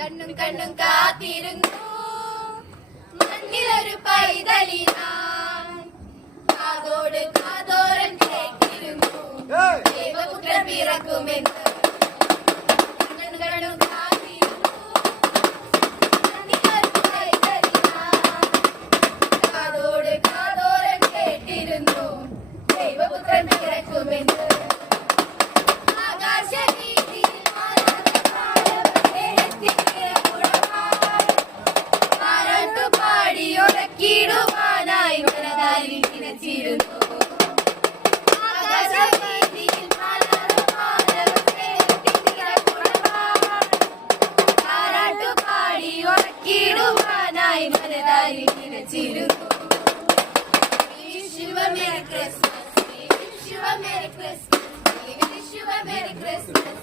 കണ്ണും കണ്ണും കാത്തിരുന്നു മണ്ണിലൊരു പൈതലിനായി കാതോട് കാതോരം കേട്ടിരുന്നു ദൈവപുത്രൻ പിറക്കുമെന്ന്. കണ്ണും കണ്ണും കാത്തിരുന്നു മണ്ണിലൊരു പൈതലിനായി കാതോട് കാതോരം കേട്ടിരുന്നു ദൈവപുത്രൻ പിറക്കുമെന്ന്. ായി മനതാരി നിനച്ചിരുന്നു ആകാശവീതിയിൽ പാടി ഉറക്കിടുവാനായി മനതാരി നിനച്ചിരുന്നു. Wish you a Merry Christmas, wish you a Merry Christmas, wish you a Merry Christmas.